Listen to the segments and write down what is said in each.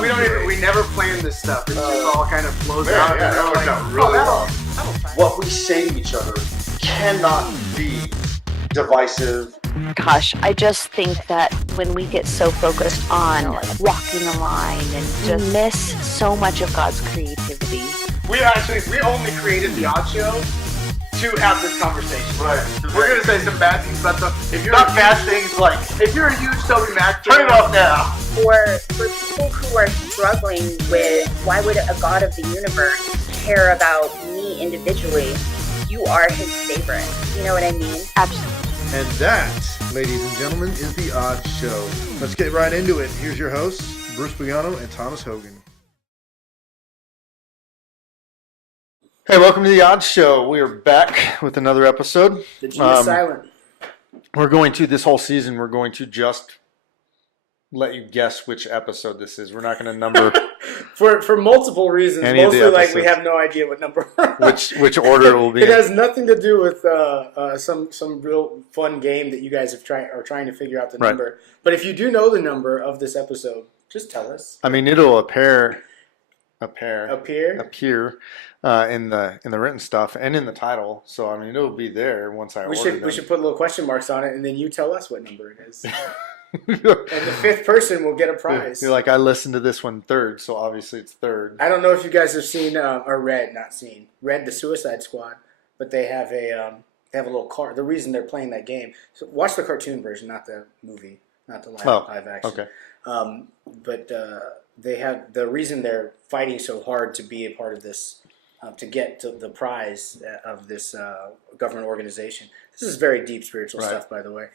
We never plan this stuff. It just all kind of flows out. Yeah, that worked out really well. What we say to each other cannot be divisive. Gosh, I just think that when we get so focused on walking the line and just miss so much of God's creativity. We only created the Odd Show to have this conversation. Right. We're gonna say some bad things about stuff. If you're not bad things, like, If you're a huge Toby Mac turn it off now. For people who are struggling with why would a God of the universe care about me individually, you are his favorite. You know what I mean? Absolutely. And that, ladies and gentlemen, is The Odd Show. Let's get right into it. Here's your hosts, Bruce Bugano and Thomas Hogan. Hey, welcome to The Odd Show. We are back with another episode. The G is silent. We're going to, this whole season, we're going to just let you guess which episode this is. We're not going to number For multiple reasons. Any of the Mostly like we episodes. have no idea what number. which order it will be It in. has nothing to do with some real fun game that you guys are trying to figure out the Right. number. But if you do know the number of this episode, just tell us. I mean, it'll appear Up here. in the written stuff and in the title. So I mean, it'll be there once I We order them. should put little question marks on it, and then you tell us what number it is. And the fifth person will get a prize. You're like, I listened to this one third, so obviously it's third. I don't know if you guys have seen or read the Suicide Squad, but they have a little card. The reason they're playing that game. So watch the cartoon version, not the movie, not the live action. Okay. But they have the reason they're fighting so hard to be a part of this, to get to the prize of this government organization. This is very deep spiritual Right. stuff, by the way.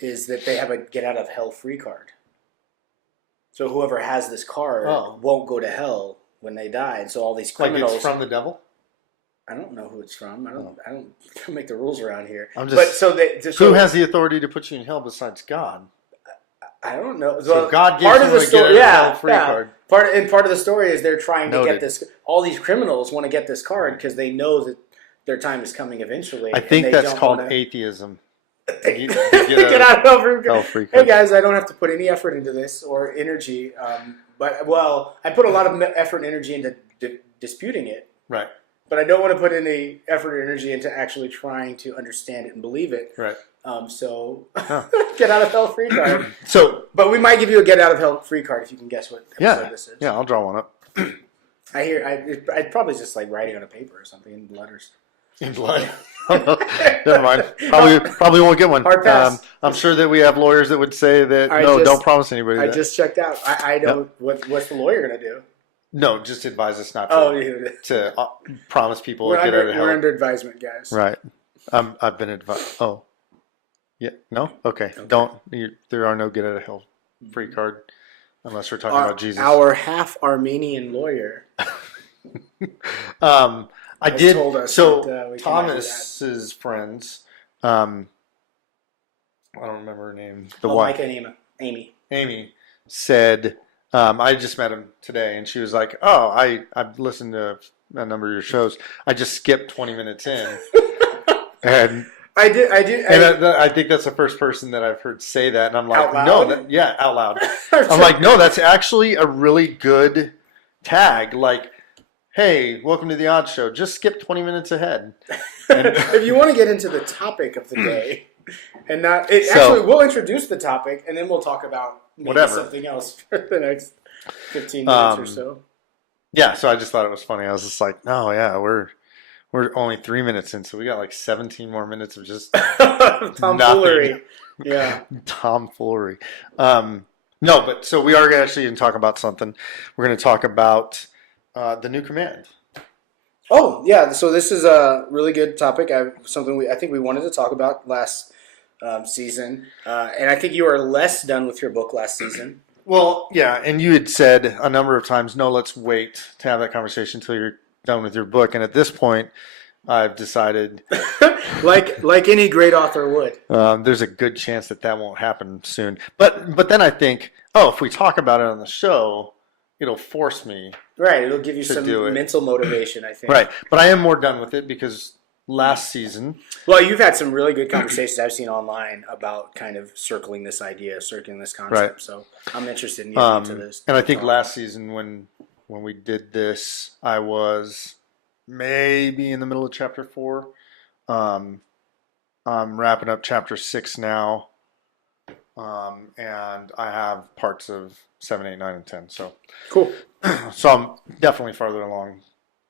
Is that they have a get out of hell free card. So whoever has this card won't go to hell when they die. And so all these Like criminals. it's from the devil? I don't know who it's from. I don't make the rules around here. I'm just, but so who has the authority to put you in hell besides God? I don't know. So God gives part of them the a story, get out of hell free card. Part of the story is they're trying to Noted. get this. All these criminals want to get this card because they know that their time is coming eventually. I and think they that's don't called wanna- atheism. Get out of hell free Hey card. guys, I don't have to put any effort into this or energy. But I put a lot of effort and energy into disputing it. Right. But I don't want to put any effort or energy into actually trying to understand it and believe it. Right. So get out of hell free card. So But we might give you a get out of hell free card if you can guess what episode this is. yeah, I'll draw one up. I'd probably just like writing on a paper or something in letters. In blood. Never mind. Probably won't get one. Hard pass. I'm sure that we have lawyers that would say that don't promise anybody I that. just checked out. I know what's the lawyer going to do? No, just advise us not to promise people we're to get out of hell. We're under advisement, guys. Right. I've been advised. Oh. Yeah. No? Okay. There are no get out of hell free card unless we're talking about Jesus. Our half Armenian lawyer. I did. Told us So that, we cannot do Thomas's friends, I don't remember her name. The wife, Mike and Amy. said, I just met him today, and she was like, "Oh, I've listened to a number of your shows. I just skipped 20 minutes in." And I did. I think that's the first person that I've heard say that, and I'm like, Out no, loud? out loud. I'm like, no, that's actually a really good tag. Like, hey, welcome to The Odd Show. Just skip 20 minutes ahead. If you want to get into the topic of the day, and actually, we'll introduce the topic, and then we'll talk about maybe something else for the next 15 minutes or so. Yeah, so I just thought it was funny. I was just like, no, yeah, we're only 3 minutes in, so we got like 17 more minutes of just tomfoolery. Yeah, tomfoolery. No, but so we are actually going to talk about something. We're going to talk about the new command. Oh, yeah. So this is a really good topic. Something I think we wanted to talk about last season. And I think you were less done with your book last season. Well, yeah, and you had said a number of times, no, let's wait to have that conversation until you're done with your book. And at this point, I've decided, like any great author would, there's a good chance that won't happen soon. But then I think, if we talk about it on the show, it'll force me. Right, it'll give you to some do it. mental motivation, I think. Right, but I am more done with it because last season. Well, you've had some really good conversations I've seen online about kind of circling this concept. Right. So I'm interested in getting into this. And I think last season when we did this, I was maybe in the middle of chapter 4. I'm wrapping up chapter 6 now. And I have parts of 7, 8, 9, and 10. So Cool. So I'm definitely farther along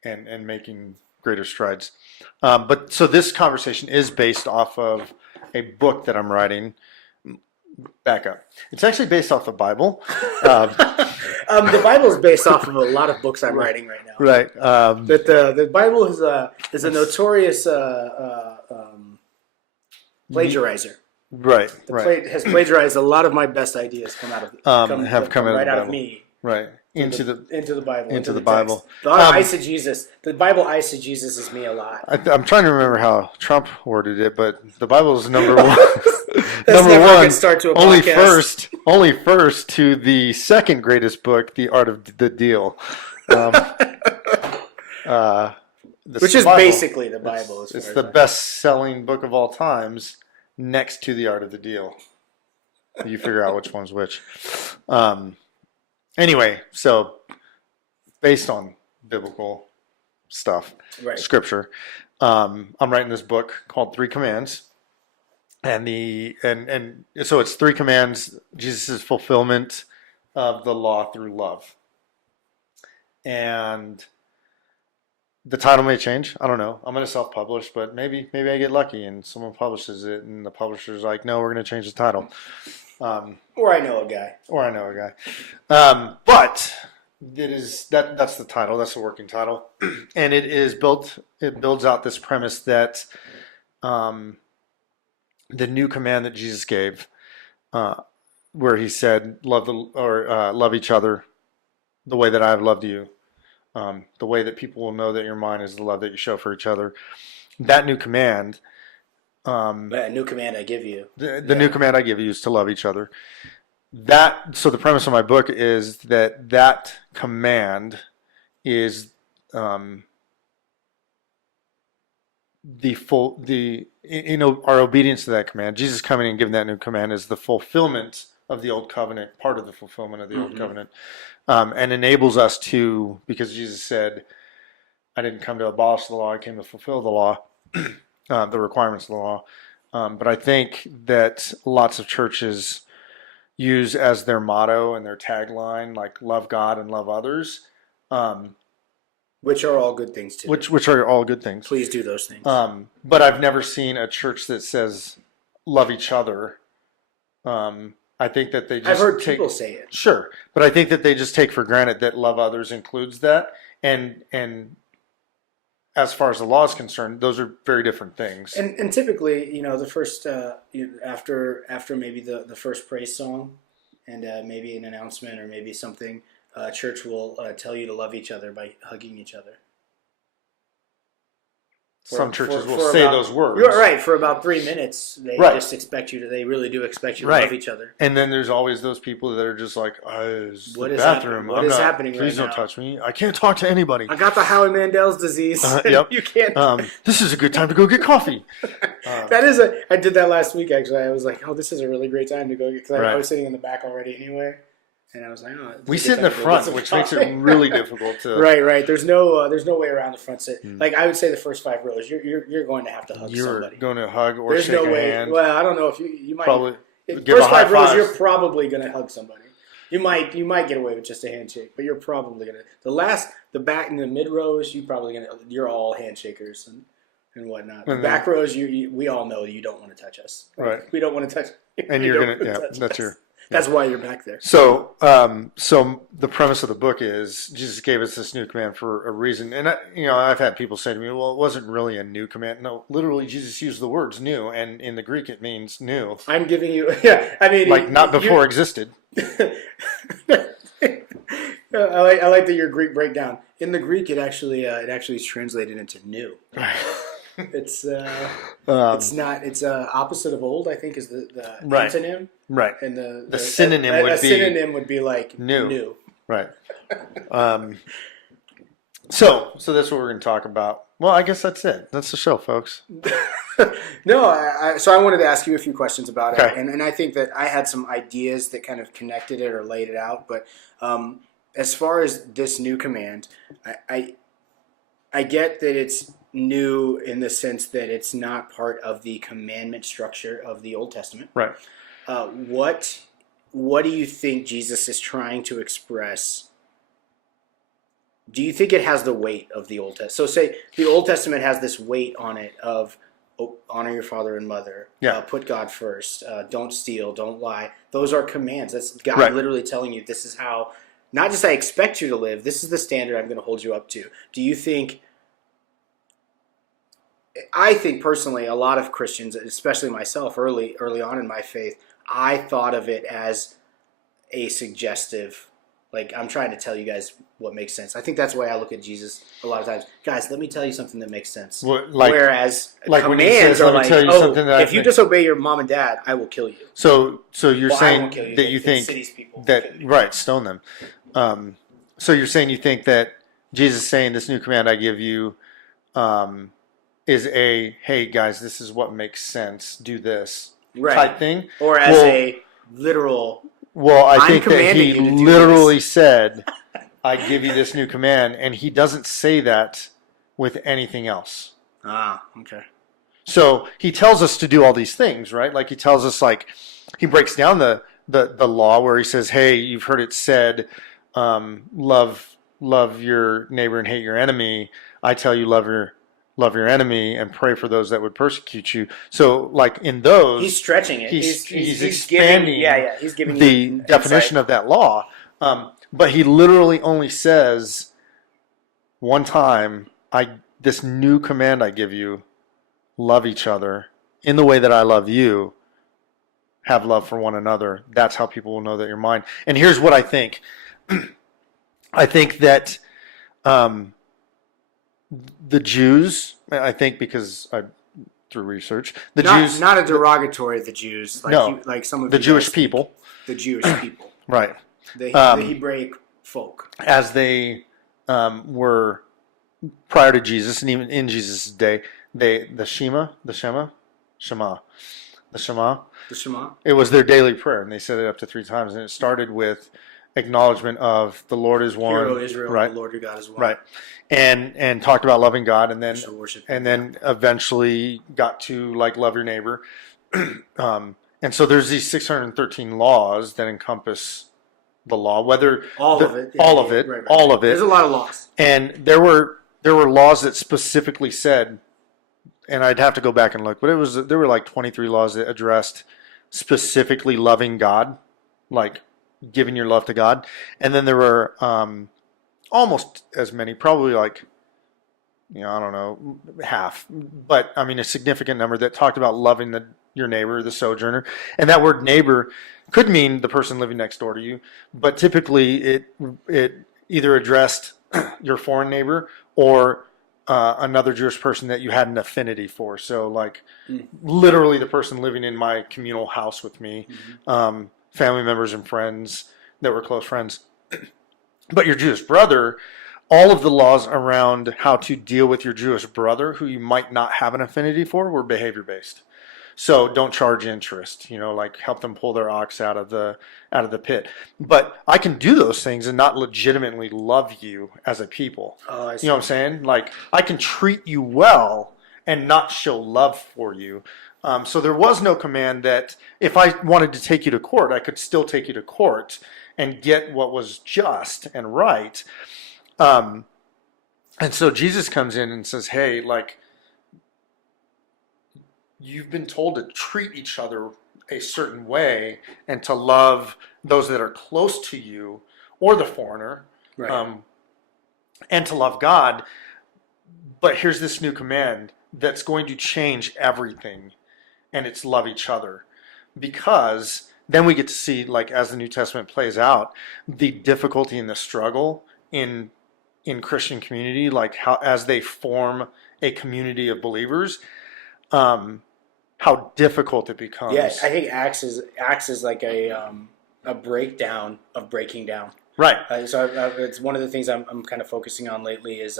and making greater strides. But so this conversation is based off of a book that I'm writing. Back up. It's actually based off the Bible. The Bible is based off of a lot of books I'm writing right now. Right. But the Bible is a notorious plagiarizer. Right. Has plagiarized a lot of my best ideas come out of come right out of me. Right. Into the Bible. Into the text. Bible. The eisegesis. The Bible eisegesis is me a lot. I'm trying to remember how Trump worded it, but the Bible is number one. That's number never a one. good start to a only podcast. first to the second greatest book, The Art of the Deal. Which is basically the Bible. It's the best-selling book of all times, next to The Art of the Deal. You figure out which one's which. Anyway, so based on biblical stuff, Right. scripture, I'm writing this book called 3 Commands, and so it's 3 commands, Jesus' fulfillment of the law through love, and the title may change. I don't know. I'm going to self-publish, but maybe I get lucky and someone publishes it, and the publisher's like, "No, we're going to change the title." Or I know a guy. But that's the title. That's the working title, and it builds out this premise that the new command that Jesus gave, where he said, love each other the way that I have loved you. The way that people will know that you're mine is the love that you show for each other. That new command. That new command I give you. The new command I give you is to love each other. So the premise of my book is that command is our obedience to that command. Jesus coming and giving that new command is the fulfillment of the old covenant, part of the fulfillment of the old covenant, and enables us to, because Jesus said, "I didn't come to abolish the law; I came to fulfill the law." The requirements of the law. But I think that lots of churches use as their motto and their tagline, like love God and love others. Which are all good things too. Which are all good things. Please do those things. But I've never seen a church that says love each other. I think that they just I've heard people say it. Sure. But I think that they just take for granted that love others includes that. And as far as the law is concerned, those are very different things. And typically, the first after maybe the first praise song, and maybe an announcement or maybe something, church will tell you to love each other by hugging each other. Some churches will say those words. You're right. For about 3 minutes, they Right. just expect you to. They really do expect you to Right. love each other. And then there's always those people that are just like, "It's What the is bathroom. What is happening Please right don't now? touch me. I can't talk to anybody. I got the Howie Mandel's disease. Yep. You can't. This is a good time to go get coffee." I did that last week, actually. I was like, "Oh, this is a really great time to go," because Right. I was sitting in the back already anyway. And I was like, "Oh, it's a We good sit in time the to go front, get some which makes it coffee." really difficult to. Right. There's no way around the front sit. Like I would say, the first 5 rows, you're going to have to hug You're somebody. going to hug or There's shake no a way. hand. Well, I don't know if you might. Probably If give first a high 5 rows, five. you're probably going to hug somebody. You might get away with just a handshake, but you're probably going to. The back and the mid rows, you're all handshakers and whatnot. The And back rows, we all know you don't want to touch us. Right. We don't want to touch. And you you're don't gonna, wanna yeah, touch that's us. your. That's why you're back there. So the premise of the book is Jesus gave us this new command for a reason. And I've had people say to me, "Well, it wasn't really a new command." No, literally, Jesus used the words "new," and in the Greek, it means new. I'm giving you, like not before existed. I like that your Greek breakdown. In the Greek, it actually is translated into new. It's opposite of old, I think, is the Right. antonym. Right. And The synonym would be synonym would be like new. Right. So that's what we're going to talk about. Well, I guess that's it. That's the show, folks. No, so I wanted to ask you a few questions about it, Okay. and I think that I had some ideas that kind of connected it or laid it out. But as far as this new command, I get that it's new in the sense that it's not part of the commandment structure of the Old Testament. Right. What do you think Jesus is trying to express? Do you think it has the weight of the Old Testament? So say the Old Testament has this weight on it of honor your father and mother, Yeah. put God first, don't steal, don't lie. Those are commands. That's God Right. literally telling you this is how, not just I expect you to live, this is the standard I'm going to hold you up to. Do you think, I think personally, a lot of Christians, especially myself early on in my faith, I thought of it as a suggestive, like I'm trying to tell you guys what makes sense. I think that's the way I look at Jesus a lot of times. Guys, let me tell you something that makes sense. Whereas like when he commands says, are "Let me like, tell you oh, something that if I you think-" disobey your mom and dad, I will kill you. So you're Well, I saying won't kill you. that you The think city's people will that kill you. right, stone them. So you're saying you think that Jesus is saying this new command I give you is a, hey guys, this is what makes sense. Do this Right. type thing. Or as Well- a literal, Well, I I'm think that commanding he you to do literally this. said, "I give you this new command," and he doesn't say that with anything else. okay. So he tells us to do all these things, right? Like he tells us, like he breaks down the law where he says, "Hey, you've heard it said, love your neighbor and hate your enemy. I tell you, love your enemy and pray for those that would persecute you." So, like in those, He's stretching it. he's giving, expanding he's giving the you definition of that law. But he literally only says one time, this new command I give you, love each other in the way that I love you. Have love for one another. That's how people will know that you're mine. And here's what I think. I think that the Jews, I think because through research, the Jews, not a derogatory of the Jews, like No. like some of the you Jewish guys think. people, The Jewish people, right, the Hebraic folk. as they were prior to Jesus and even in Jesus' day, the Shema. The Shema. It was their daily prayer, and they said it up to 3 times. And it started with acknowledgement of the Lord is one, Hear, O Israel, right? the Lord your God is one. Right, and talked about loving God, and then You shall worship and him. then eventually got to like love your neighbor. And so there's these 613 laws that encompass the law, whether all the- of it. all of it, Right. all of it. There's a lot of laws. And there were laws that specifically said, and I'd have to go back and look, but there were like 23 laws that addressed specifically loving God, like giving your love to God. And then there were almost as many, probably like, I don't know, half, but I mean a significant number that talked about loving your neighbor, the sojourner. And that word neighbor could mean the person living next door to you, but typically it either addressed your foreign neighbor or another Jewish person that you had an affinity for. So like literally the person living in my communal house with me, family members and friends that were close friends. But your Jewish brother, all of the laws around how to deal with your Jewish brother who you might not have an affinity for were behavior based. So don't charge interest, like help them pull their ox out of the pit. But I can do those things and not legitimately love you as a people. Oh, I see. You know what I'm saying? Like I can treat you well and not show love for you. So there was no command that if I wanted to take you to court, I could still take you to court and get what was just and right. And so Jesus comes in and says, hey, like, you've been told to treat each other a certain way and to love those that are close to you or the foreigner, Right. and to love God. But here's this new command that's going to change everything, and it's love each other. Because then we get to see, like, as the New Testament plays out, the difficulty and the struggle in Christian community, like how as they form a community of believers, how difficult it becomes. Yeah, I think Acts is like a breakdown of breaking down. Right. So it's one of the things I'm kind of focusing on lately is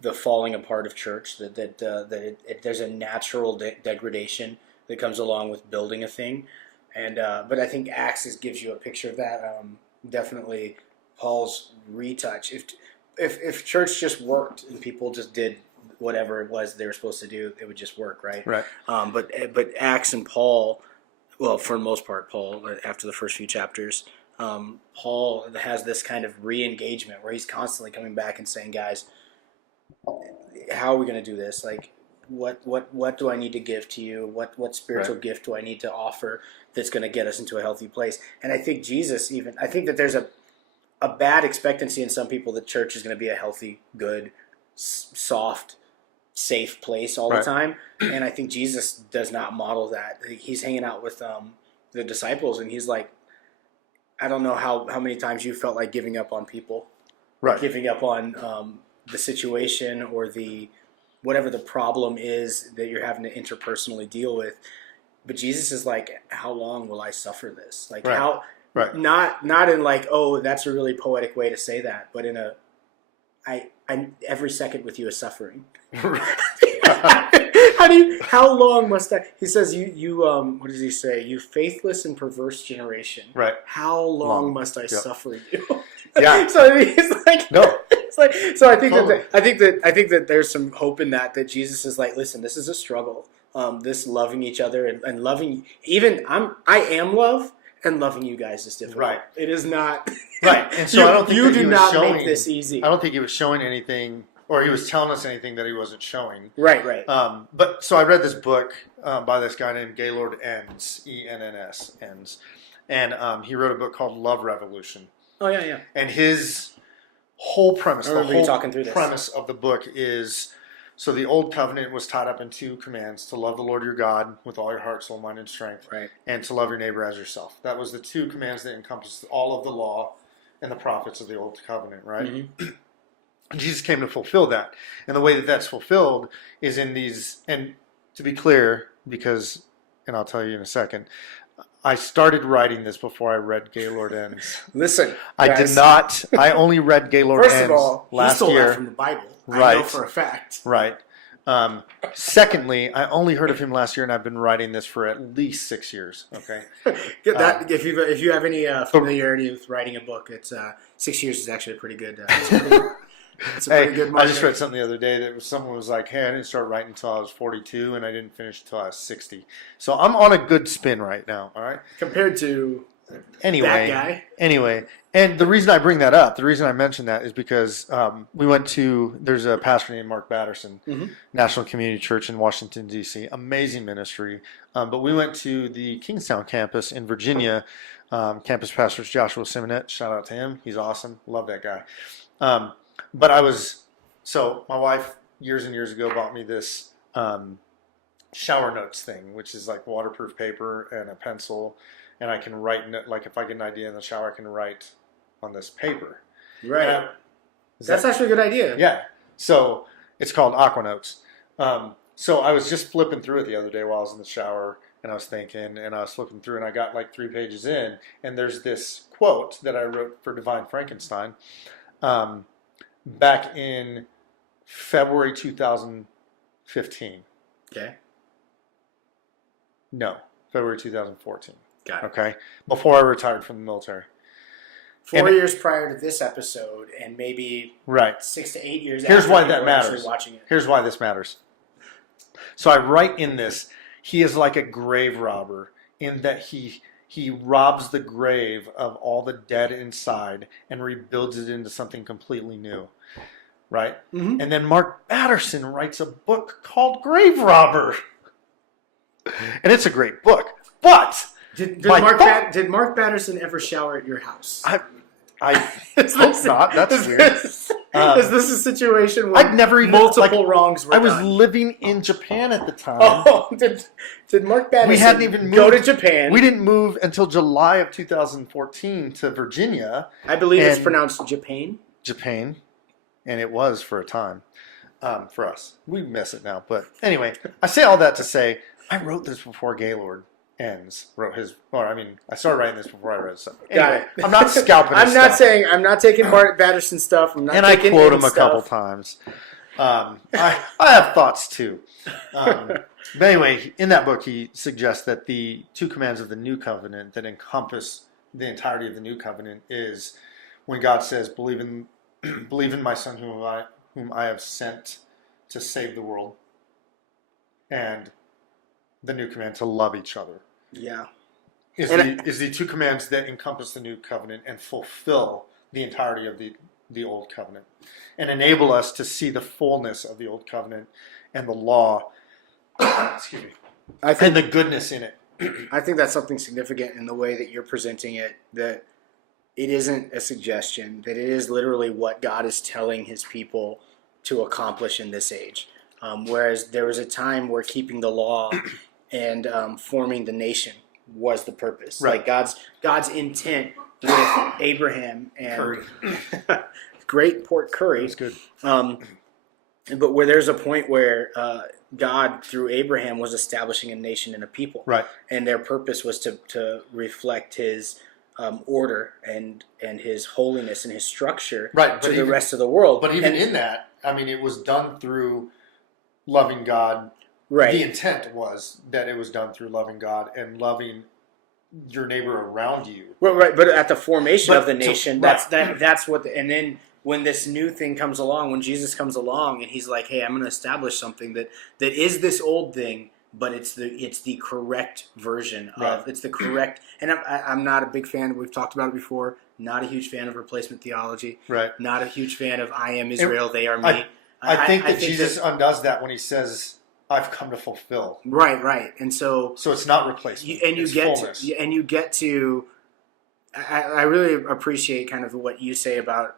the falling apart of church. There's a natural degradation that comes along with building a thing, and but I think Acts gives you a picture of that. Definitely, Paul's retouch. If church just worked and people just did whatever it was they were supposed to do, it would just work, right? Right. But Acts and Paul, well, for the most part, Paul, after the first few chapters, Paul has this kind of re-engagement where he's constantly coming back and saying, guys, how are we going to do this? Like, what do I need to give to you? What spiritual gift do I need to offer that's going to get us into a healthy place? And I think I think that there's a bad expectancy in some people that church is going to be a healthy, good, soft, safe place all the time. And I think Jesus does not model that. He's hanging out with the disciples, and he's like, I don't know how many times you felt like giving up on people, Right. giving up on the situation or whatever the problem is that you're having to interpersonally deal with. But Jesus is like, how long will I suffer this? Like how, not in like, oh, that's a really poetic way to say that, but in I'm every second with you is suffering. How long must I? He says, you what does he say? You faithless and perverse generation. Right. How long must I suffer you? Yeah. So I mean, it's like No. It's like, so I think Totally. I think that there's some hope in that Jesus is like, listen, this is a struggle. This loving each other and loving, even I am love, and loving you guys is difficult. Right. It is not. Right. And so I don't think you that he do was not showing, make this easy. I don't think he was showing anything, or he was telling us anything that he wasn't showing. Right. But so I read this book by this guy named Gaylord Enns, Enns, Enns, and he wrote a book called Love Revolution. Oh yeah. And his whole premise, I remember you talking through this. premise of the book is, so the old covenant was tied up in two commands: to love the Lord your God with all your heart, soul, mind, and strength, Right. and to love your neighbor as yourself. That was the two commands that encompassed all of the law and the prophets of the old covenant, right? Mm-hmm. Jesus came to fulfill that. And the way that that's fulfilled is in these, and to be clear, because, and I'll tell you in a second, I started writing this before I read Gaylord Enns. Listen, I guys, did not. I only read Gaylord First Enns of all, he last stole year. that from the Bible. I know Right. for a fact. Right. Secondly, I only heard of him last year, and I've been writing this for at least 6 years. Okay. Get that if you have any familiarity with writing a book, it's 6 years is actually a pretty good. It's a pretty good I margin. just read something the other day that someone was like, "Hey, I didn't start writing until I was 42, and I didn't finish until I was 60." So I'm on a good spin right now. All right. Compared to Anyway, that guy. Anyway, and the reason I bring that up, the reason I mention that is because we went to, there's a pastor named Mark Batterson, National Community Church in Washington, D.C. Amazing ministry. But we went to the Kingstown campus in Virginia. Campus pastor is Joshua Simonette. Shout out to him. He's awesome. Love that guy. But so my wife years and years ago bought me this shower notes thing, which is like waterproof paper and a pencil. And I can write, like if I get an idea in the shower, I can write on this paper. Right. That's actually a good idea. Yeah. So it's called Aqua Notes. So I was just flipping through it the other day while I was in the shower, and I was thinking, and I was flipping through, and I got like 3 pages in, and there's this quote that I wrote for Divine Frankenstein back in February 2015. Okay. No, February 2014. Got it. Okay, before I retired from the military. 4 years prior to this episode, and maybe Right. 6 to 8 years. Here's after why people that were matters. actually watching it. Here's why this matters. So I write in this, he is like a grave robber in that he robs the grave of all the dead inside and rebuilds it into something completely new. Right? Mm-hmm. And then Mark Batterson writes a book called Grave Robber. And it's a great book. But Did My Mark thought- did Mark Batterson ever shower at your house? I Is hope this- not. That's is weird. This, is this a situation where I'd never even multiple wrongs were I was done? living in Japan at the time. Oh, did Mark Batterson We hadn't even go to moved. Japan? We didn't move until July of 2014 to Virginia, I believe it's and- pronounced Japan. Japan, and it was for a time for us. We miss it now, but anyway, I say all that to say I wrote this before Gaylord. ends. I started writing this before I read it. So Got anyway, it. I'm not scalping his I'm not stuff. saying I'm not taking Mark Batterson stuff. I'm not And I taking quote any him a couple stuff. times. I have thoughts too. But anyway, in that book, he suggests that the 2 commands of the New Covenant that encompass the entirety of the New Covenant is when God says, "Believe in, believe in my Son, whom I have sent to save the world," and the new command to love each other. Yeah. Is the 2 commands that encompass the New Covenant and fulfill the entirety of the Old Covenant and enable us to see the fullness of the Old Covenant and the law, excuse me, and the goodness in it. I think that's something significant in the way that you're presenting it, that it isn't a suggestion, that it is literally what God is telling his people to accomplish in this age. Whereas there was a time where keeping the law and forming the nation was the purpose. Right. Like God's intent with Abraham and Curry. great pork curry. That's good. But where there's a point where God, through Abraham, was establishing a nation and a people. Right. And their purpose was to reflect his order and his holiness and his structure Right, to but the rest of the world. But even in that, I mean, it was done through loving God. Right. The intent was that it was done through loving God and loving your neighbor around you. Well, right, but at the formation But of the to- nation, right. that's what. And then when this new thing comes along, when Jesus comes along, and he's like, "Hey, I'm going to establish something that is this old thing, but it's the correct version of Right. it's the correct." And I'm not a big fan. We've talked about it before. Not a huge fan of replacement theology. Right. Not a huge fan of "I am Israel, they are me." I think that Jesus undoes that when he says, "I've come to fulfill." Right, and so it's not replacement. you it's get fullness. to. I really appreciate kind of what you say about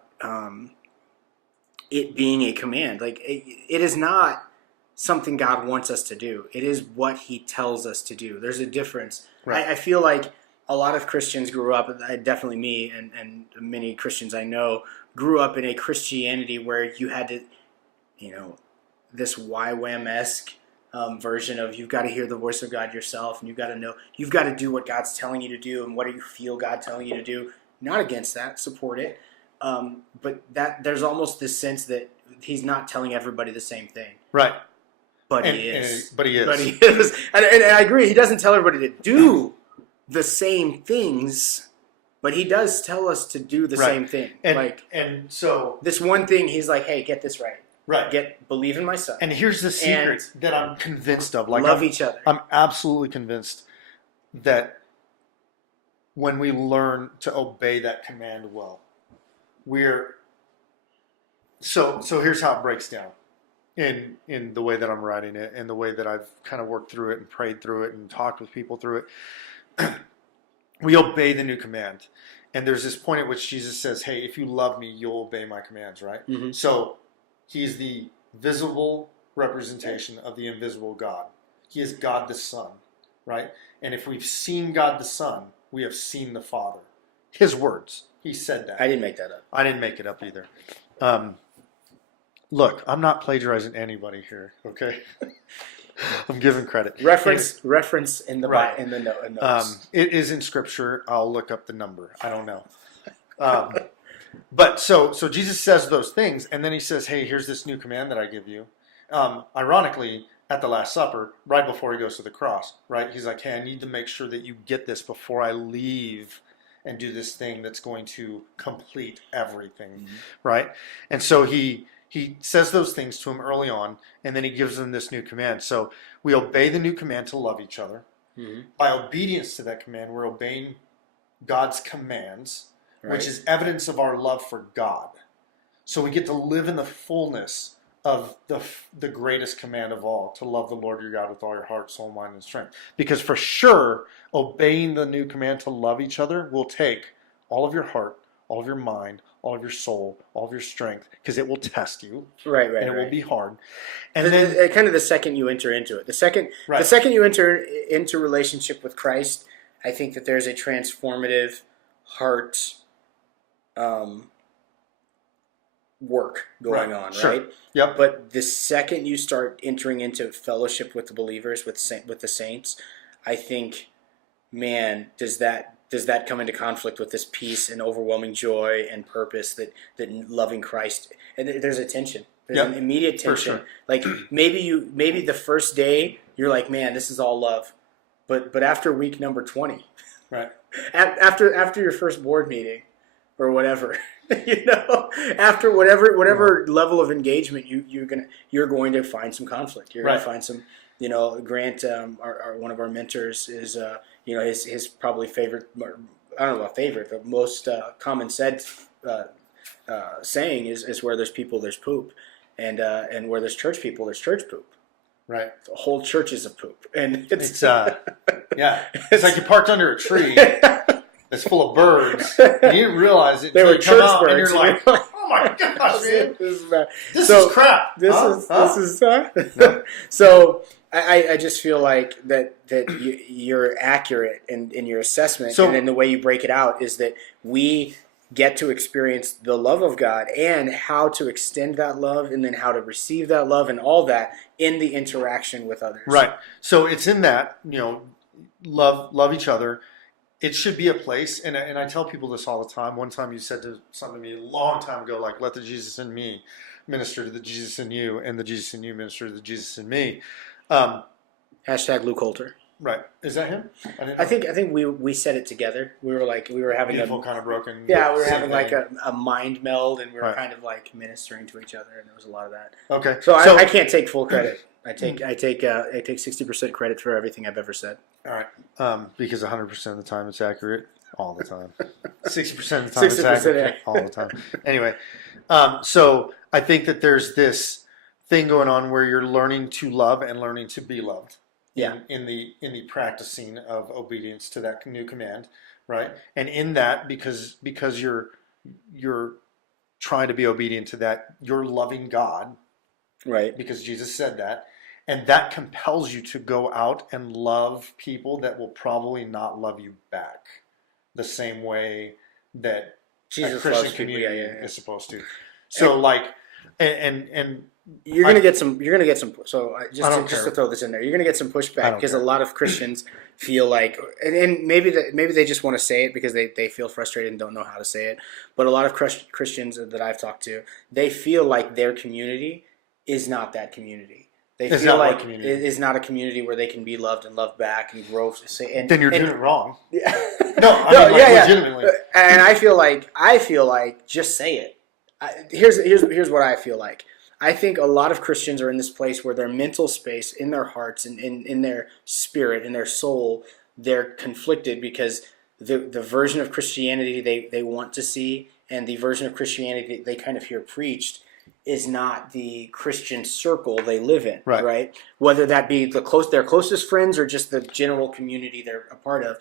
it being a command. Like it is not something God wants us to do. It is what he tells us to do. There's a difference. Right. I feel like a lot of Christians grew up, definitely me and many Christians I know, grew up in a Christianity where you had to, this YWAM-esque version of you've got to hear the voice of God yourself, and you've got to do what God's telling you to do, and what do you feel God telling you to do. Not against that, support it. But that there's almost this sense that he's not telling everybody the same thing. Right. But he is. But he is. But he is. And I agree, he doesn't tell everybody to do the same things, but he does tell us to do the Right. same thing. And so this one thing, he's like, "Hey, get this right. right. Believe in my Son. And here's the secret that I'm convinced of. Love each other." I'm absolutely convinced that when we learn to obey that command well, so here's how it breaks down in the way that I'm writing it and the way that I've kind of worked through it and prayed through it and talked with people through it. We obey the new command. And there's this point at which Jesus says, "Hey, if you love me, you'll obey my commands," right? Mhm. So he's the visible representation of the invisible God. He is God the Son, right? And if we've seen God the Son, we have seen the Father. His words. He said that. I didn't make that up. I didn't make it up either. Look, I'm not plagiarizing anybody here, okay? I'm giving credit. Reference in the Right. in the notes. It is in Scripture. I'll look up the number. I don't know. But so Jesus says those things, and then he says, "Hey, here's this new command that I give you." Ironically, at the Last Supper, right before he goes to the cross, right? He's like, "Hey, I need to make sure that you get this before I leave and do this thing that's going to complete everything," right? And so he says those things to him early on, and then he gives them this new command. So we obey the new command to love each other. Mm-hmm. By obedience to that command, we're obeying God's commands, Right. which is evidence of our love for God. So we get to live in the fullness of the greatest command of all, to love the Lord your God with all your heart, soul, mind, and strength. Because for sure, obeying the new command to love each other will take all of your heart, all of your mind, all of your soul, all of your strength, because it will test you. Right. And it will be hard. And then then, kind of the second you enter into it, the second you enter into relationship with Christ, I think that there's a transformative heart work going on, Sure. right? Yep. But the second you start entering into fellowship with the believers, with the saints, I think man, does that come into conflict with this peace and overwhelming joy and purpose that loving Christ, and there's a tension. There's an immediate tension. sure. Like maybe the first day you're like, man, this is all love, but after week number 20, Right. after your first board meeting or whatever, after whatever level of engagement you're going to find some conflict. You're going to find some. Grant, one of our mentors, is his probably favorite. I don't know about favorite, but most common said saying is where there's people, there's poop, and where there's church people, there's church poop. Right. The whole church is a poop, and It's it's like you parked under a tree that's full of birds. And you didn't realize it they until were you come church out and birds. you're like, oh my gosh, man, This is bad. this So, is crap. This Huh? is No. So I just feel like that you're accurate in your assessment, So- and in the way you break it out is that we get to experience the love of God and how to extend that love, and then how to receive that love, and all that in the interaction with others. Right. So it's in that, love each other. It should be a place, and I tell people this all the time. One time you said something to me a long time ago, like, let the Jesus in me minister to the Jesus in you, and the Jesus in you minister to the Jesus in me. Hashtag Luke Holter. Right. Is that him? I think we said it together. We were having Beautiful, kind of broken. we were same having like thing. a mind meld, and we were Right. kind of like ministering to each other, and there was a lot of that. Okay. So I can't take full credit. I take 60% credit for everything I've ever said. All right. Because 100% of the time it's accurate all the time. 60% of the time it's 60%, accurate all the time. Anyway, so I think that there's this thing going on where you're learning to love and learning to be loved. Yeah. In the practicing of obedience to that new command, right? And in that, because you're trying to be obedient to that, you're loving God, Right. because Jesus said that. And that compels you to go out and love people that will probably not love you back the same way that Jesus a Christian loves people. community Yeah. is supposed to. So and You're gonna get some. So I just don't to care. throw this in there, you're gonna get some I pushback don't because a care. lot of Christians feel like, and maybe they just want to say it because they feel frustrated and don't know how to say it. But a lot of Christians that I've talked to, they feel like their community is not that community. They It's feel not what like community. it is not a community where they can be loved and loved back and grow. then you're doing it wrong. Yeah. No, I mean, legitimately. And I feel like just say it. Here's what I feel like. I think a lot of Christians are in this place where their mental space, in their hearts, and in their spirit, in their soul, they're conflicted because the version of Christianity they want to see and the version of Christianity they kind of hear preached is not the Christian circle they live in, right? Whether that be their closest friends or just the general community they're a part of.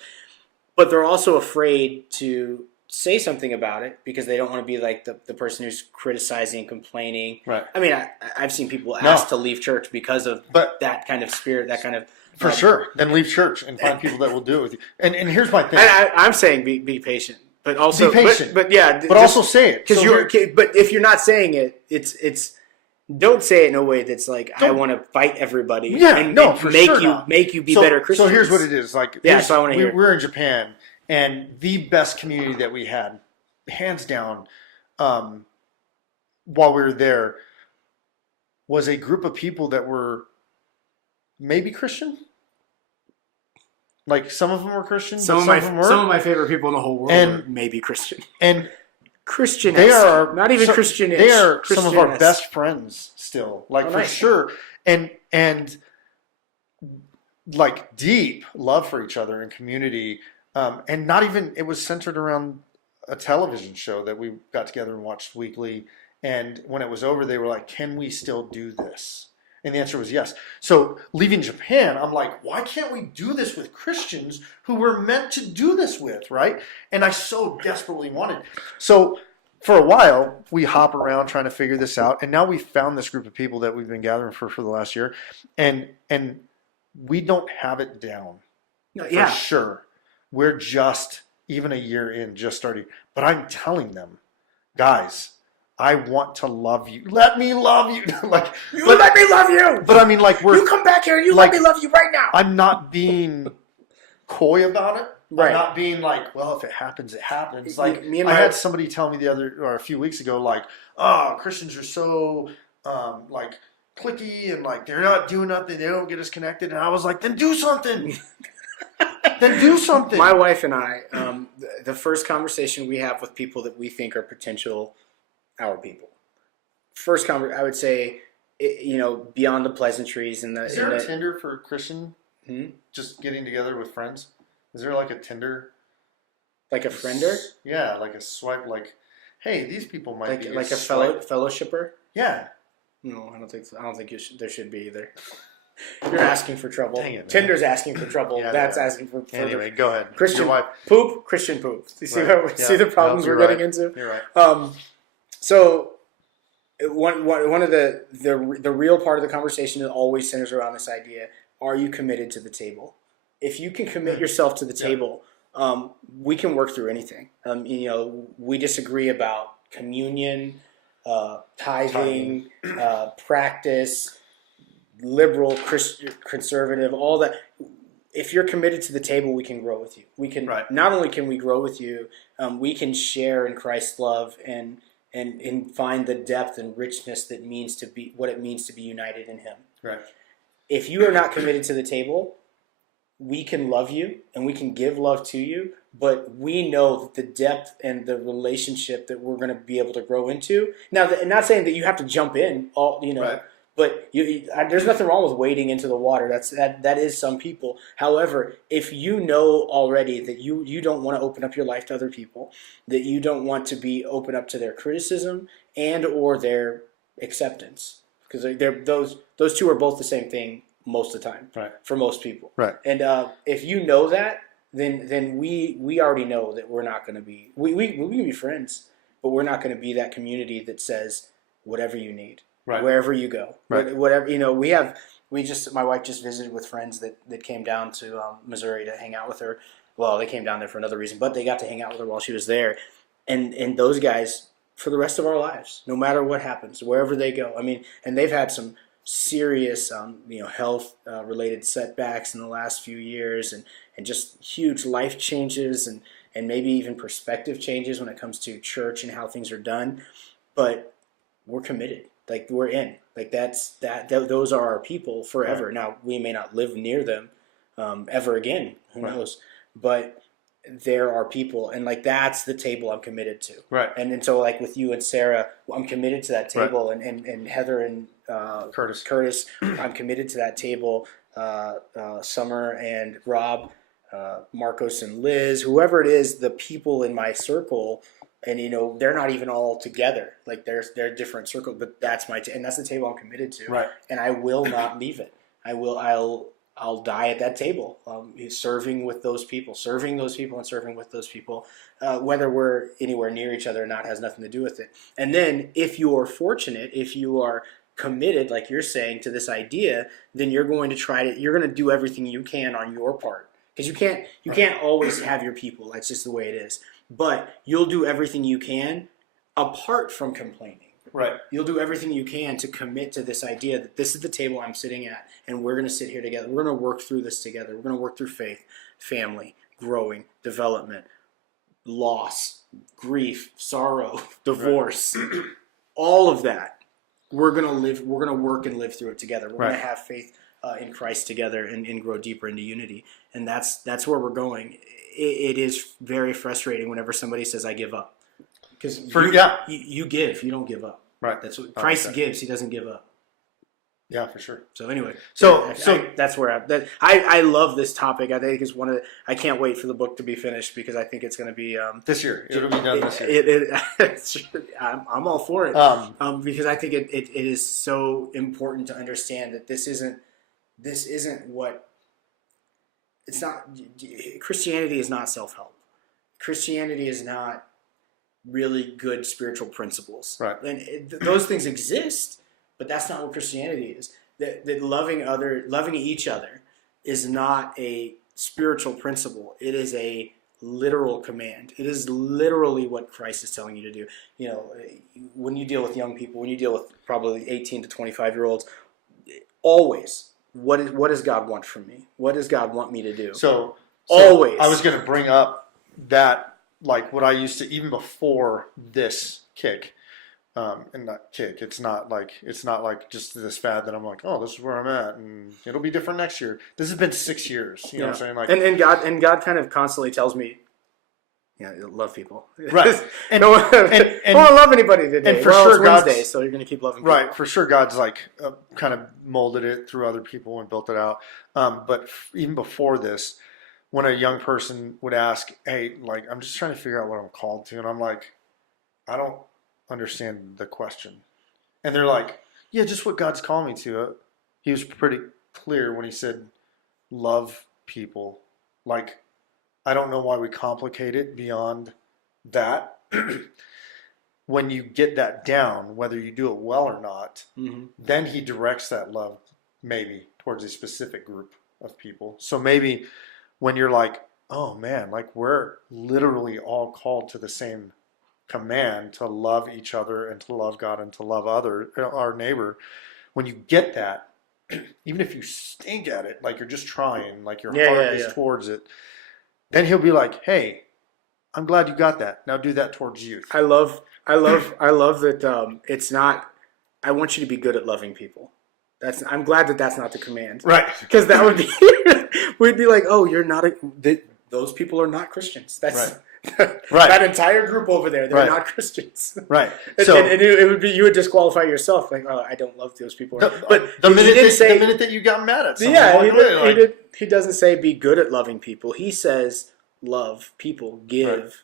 But they're also afraid to say something about it because they don't want to be like the person who's criticizing, complaining. Right. I mean, I've seen people asked to leave church because of that kind of spirit, that kind of... For sure. Then leave church and find people that will do it with you. And here's my thing. I'm saying be patient. But also, be patient. But yeah, but also say it. Because So but if you're not saying it, it's don't say it in a way that's like I want to fight everybody. Yeah, and for make sure you not. make you be better Christians. So here's what it is. Like, so I want to hear. We're in Japan, and the best community that we had, hands down, while we were there, was a group of people that were maybe Christian. Like, some of them were Christian, Some of my favorite people in the whole world are maybe Christian. And Christian. They are not even Christian. They are some of our best friends still, like for sure, and like deep love for each other and community, and not even it was centered around a television show that we got together and watched weekly. And when it was over, they were like, "Can we still do this?" And the answer was yes. So leaving Japan, I'm like, why can't we do this with Christians who we're meant to do this with, right? And I so desperately wanted. So for a while, we hop around trying to figure this out. And now we've found this group of people that we've been gathering for the last year. And we don't have it down. For sure. We're just, even a year in, just starting. But I'm telling them, guys, I want to love you. Let me love you. Let me love you. But I mean, like, you come back here and you let me love you right now. I'm not being coy about it. Right. Not being like, well, if it happens, it happens. Like Me and I my- had somebody tell me a few weeks ago, like, oh, Christians are so like cliquey and like they're not doing nothing. They don't get us connected. And I was like, then do something. Then do something. My wife and I, the first conversation we have with people that we think are potential our people. First I would say, beyond the pleasantries and the. Is there a Tinder for Christian? Just getting together with friends? Is there like a Tinder? Like a friender? Yeah, like a swipe. Like, hey, these people might be like a swipe. fellowshipper. Yeah. No, I don't think so. I don't think there should be either. You're asking for trouble. Dang it, man. Tinder's asking for trouble. Yeah, That's yeah. asking for Anyway, go ahead. Christian Your wife. poop. Christian poop. You see Right. see the problems You're we're getting right. into. You're right. So one of the real part of the conversation that always centers around this idea: are you committed to the table? If you can commit yourself to the table, we can work through anything. We disagree about communion, tithing, practice, liberal, Christian, conservative, all that. If you're committed to the table, we can grow with you. We can not only can we grow with you, we can share in Christ's love and find the depth and richness that means to be what it means to be united in Him. Right. If you are not committed to the table, we can love you and we can give love to you, but we know that the depth and the relationship that we're going to be able to grow into. Now, not saying that you have to jump in, Right. but there's nothing wrong with wading into the water. That is some people. However, if you know already that you don't want to open up your life to other people, that you don't want to be open up to their criticism and or their acceptance, because those two are both the same thing most of the time, Right. for most people. Right. And if you know that, then we already know that we're not going to be we can be friends, but we're not going to be that community that says whatever you need, Right. wherever you go, Right. whatever my wife just visited with friends that came down to Missouri to hang out with her. Well, they came down there for another reason, but they got to hang out with her while she was there, and those guys for the rest of our lives, no matter what happens, wherever they go. I mean, and they've had some serious health related setbacks in the last few years and just huge life changes and maybe even perspective changes when it comes to church and how things are done, but we're committed. Like, we're in. Like, those are our people forever. Right. Now, we may not live near them ever again, who knows, but there are people, and like, that's the table I'm committed to. Right. And so, like, with you and Sarah, I'm committed to that table. Right. and Heather and Curtis, I'm committed to that table. Summer and Rob, Marcos and Liz, whoever it is, the people in my circle, and they're not even all together. Like, they're different circles, but that's and that's the table I'm committed to. Right. And I will not leave it. I'll die at that table, serving with those people, and serving with those people. Whether we're anywhere near each other or not has nothing to do with it. And then, if you are fortunate, if you are committed, like you're saying, to this idea, then you're going to do everything you can on your part, because you can't always have your people. That's just the way it is. But you'll do everything you can apart from complaining. Right. You'll do everything you can to commit to this idea that this is the table I'm sitting at, and we're going to sit here together. We're going to work through this together. We're going to work through faith, family, growing, development, loss, grief, sorrow, divorce, all of that. We're going to work and live through it together. We're going to have faith in Christ together and grow deeper into unity. And that's where we're going. It is very frustrating whenever somebody says, I give up. Because you give, you don't give up. Right. That's what Christ gives. He doesn't give up. Yeah, for sure. So anyway, so that's where I love this topic. I think it's I can't wait for the book to be finished, because I think it's going to be this year. It'll be done this year. I'm all for it. Because I think it is so important to understand that this isn't what it's not. Christianity is not self-help. Christianity is not really good spiritual principles. Right. And those things exist, but that's not what Christianity is. That loving each other is not a spiritual principle. It is a literal command. It is literally what Christ is telling you to do. When you deal with young people, when you deal with probably 18 to 25-year-olds, always, what does God want from me? What does God want me to do? So Always. I was going to bring up that, like, what I used to, even before this kick, and not kick, it's not like just this fad that I'm like, oh, this is where I'm at, and it'll be different next year. This has been 6 years. You know what I'm saying? Like, and God kind of constantly tells me, love people. Right. And I won't love anybody today. And for well, sure, it's Wednesday, God's, so you're going to keep loving people. right, for sure, God's like kind of molded it through other people and built it out. But even before this, when a young person would ask, hey, like, I'm just trying to figure out what I'm called to, and I'm like, I don't understand the question. And they're like, yeah, just what God's calling me to. He was pretty clear when he said, love people. Like, I don't know why we complicate it beyond that. When you get that down, whether you do it well or not, then he directs that love maybe towards a specific group of people. So maybe when you're like, oh man, like we're literally all called to the same command to love each other and to love God and to love our neighbor. When you get that, even if you stink at it, like you're just trying, like your heart is towards it, then he'll be like, hey, I'm glad you got that. Now do that towards youth. I love that it's not, I want you to be good at loving people. I'm glad that that's not the command. Right. Because that would be, we'd be like, oh, you're not, those people are not Christians. That's right. That entire group over there, they're not Christians. Right. So, and it would be, you would disqualify yourself, like, oh, I don't love those people. But the minute that you got mad at someone, he doesn't say be good at loving people. He says love people, give,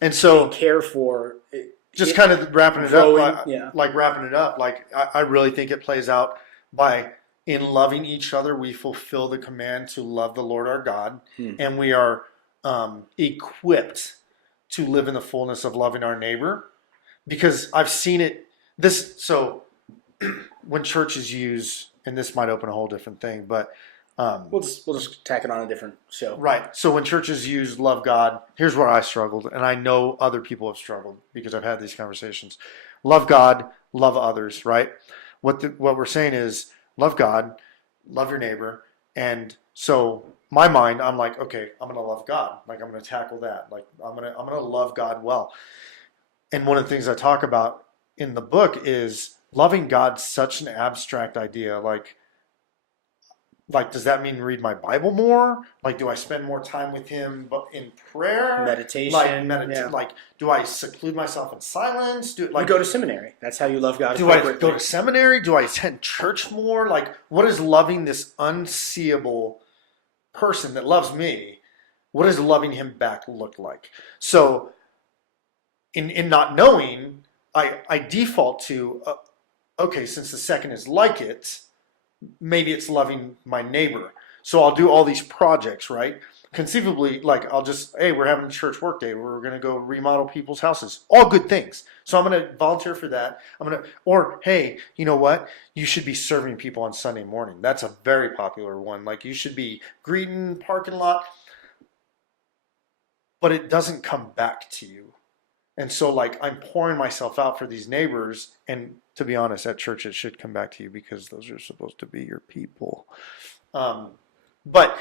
and so care for. Just kind of wrapping it up, like I really think it plays out by in loving each other, we fulfill the command to love the Lord our God, and we are equipped to live in the fullness of loving our neighbor. Because I've seen it. So when churches use, and this might open a whole different thing, but we'll just tack it on a different show. Right. So when churches use love God, here's where I struggled, and I know other people have struggled because I've had these conversations. Love God, love others, right? What we're saying is love God, love your neighbor, and so my mind, I'm like, okay, I'm gonna love God. Like I'm gonna tackle that. Like I'm gonna love God well. And one of the things I talk about in the book is loving God's such an abstract idea. Like, does that mean read my Bible more? Like, do I spend more time with Him in prayer? Meditation. Like, do I seclude myself in silence? You go to seminary. That's how you love God. Do I go to seminary? Do I attend church more? Like, what is loving this unseeable person that loves me? What does loving Him back look like? So, in not knowing, I default to, okay, since the second is like it, maybe it's loving my neighbor. So I'll do all these projects, right? Conceivably, like hey, we're having a church work day. We're going to go remodel people's houses. All good things. So I'm going to volunteer for that. Or hey, you know what? You should be serving people on Sunday morning. That's a very popular one. Like you should be greeting parking lot, but it doesn't come back to you. And so like I'm pouring myself out for these neighbors, and to be honest, at church it should come back to you because those are supposed to be your people. But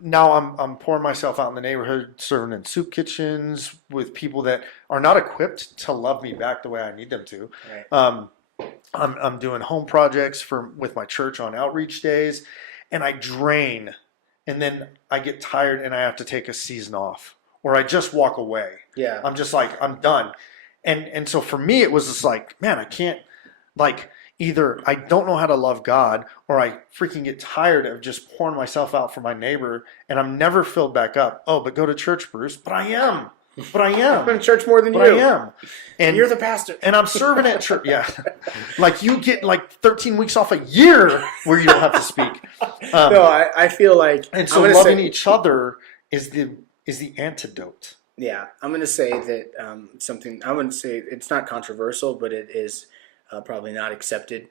now I'm pouring myself out in the neighborhood, serving in soup kitchens with people that are not equipped to love me back the way I need them to. Right. I'm doing home projects with my church on outreach days, and I drain, and then I get tired and I have to take a season off. Or I just walk away. Yeah. I'm just like, I'm done. And so for me, it was just like, man, I can't, like, either I don't know how to love God, or I freaking get tired of just pouring myself out for my neighbor, and I'm never filled back up. Oh, but go to church, Bruce. But I am. I've been to church more than you. I am. And you're the pastor. And I'm serving at church. Yeah. Like you get like 13 weeks off a year where you don't have to speak. No, I feel like. And so loving each other is the antidote. Yeah, I'm going to say that I wouldn't say it's not controversial, but it is probably not accepted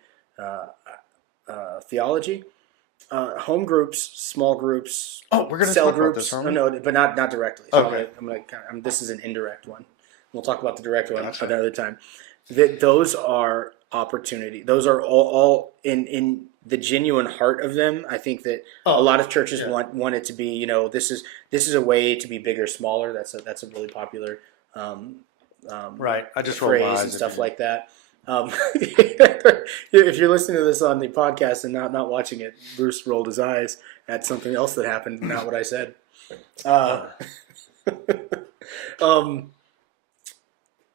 theology. Home groups, small groups, we're going to cell talk groups. about this, No, but not directly. So okay. This is an indirect one. We'll talk about the direct one another time. That those are opportunity. Those are all in the genuine heart of them. I think that a lot of churches want it to be, you know, this is a way to be bigger, smaller. That's a really popular Right. I just rolled my phrase eyes and at stuff you. like that. If you're listening to this on the podcast and not watching it, Bruce rolled his eyes at something else that happened, not what I said.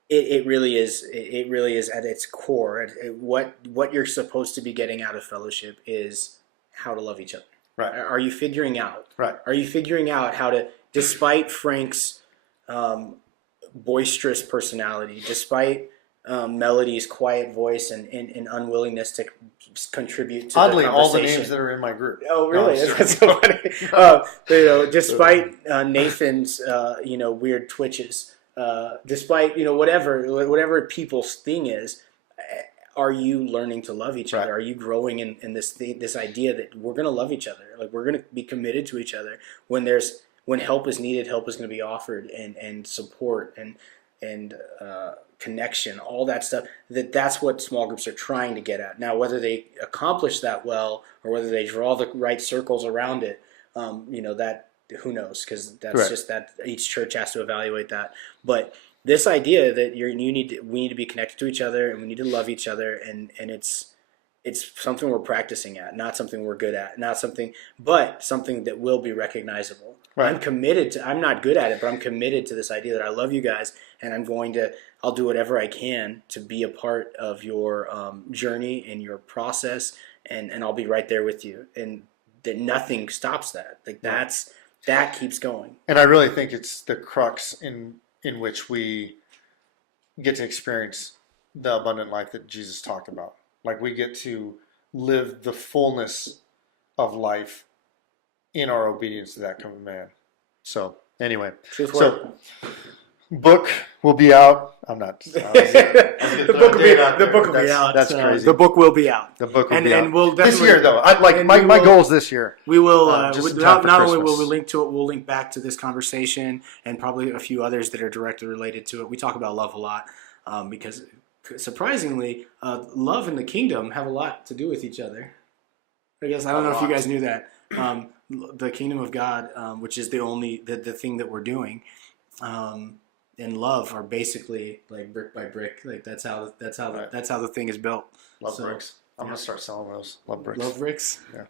It really is. It really is at its core. What you're supposed to be getting out of fellowship is how to love each other. Right. Are you figuring out? Right. Are you figuring out how to, despite Frank's boisterous personality, despite Melody's quiet voice and unwillingness to contribute to Oddly, the all the conversation. names that are in my group. Oh, really? No, That's so funny. You know, despite Nathan's weird twitches, despite whatever people's thing is, are you learning to love each other? Right. Are you growing in this idea that we're going to love each other? Like, we're going to be committed to each other when help is needed, help is going to be offered, and support and connection, all that stuff. That's what small groups are trying to get at. Now, whether they accomplish that well or whether they draw the right circles around it, that who knows? Because that's Right. just that each church has to evaluate that. But this idea that we need to be connected to each other and we need to love each other, and it's something we're practicing at, not something we're good at, but something that will be recognizable. Right. I'm committed to. I'm not good at it, but I'm committed to this idea that I love you guys, and I'll do whatever I can to be a part of your journey and your process, and I'll be right there with you, and that nothing stops that. Like that keeps going. And I really think it's the crux in which we get to experience the abundant life that Jesus talked about. Like, we get to live the fullness of life in our obedience to that command. So anyway, Truth book will be out. I'm not. The book will be out. That's crazy. The book will be out. The book will be and out. we'll This definitely, year, though. My goal is this year. We will. Just in time for not only will Christmas. we link to it, we'll link back to this conversation and probably a few others that are directly related to it. We talk about love a lot because, surprisingly, love and the kingdom have a lot to do with each other. I guess I don't know if you guys knew that. The kingdom of God, which is the thing that we're doing, and love are basically like brick by brick. Like that's how the thing is built. Love bricks. I'm gonna start selling those. Love bricks. Love bricks. Yeah.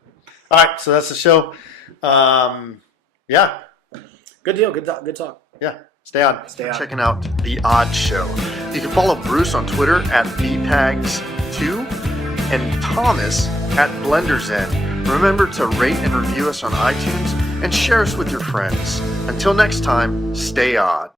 All right. So that's the show. Yeah. Good deal. Good talk. Yeah. Stay on. Stay on. Checking out The Odd Show. You can follow Bruce on Twitter at BPags2 and Thomas at BlenderZen. Remember to rate and review us on iTunes and share us with your friends. Until next time, stay odd.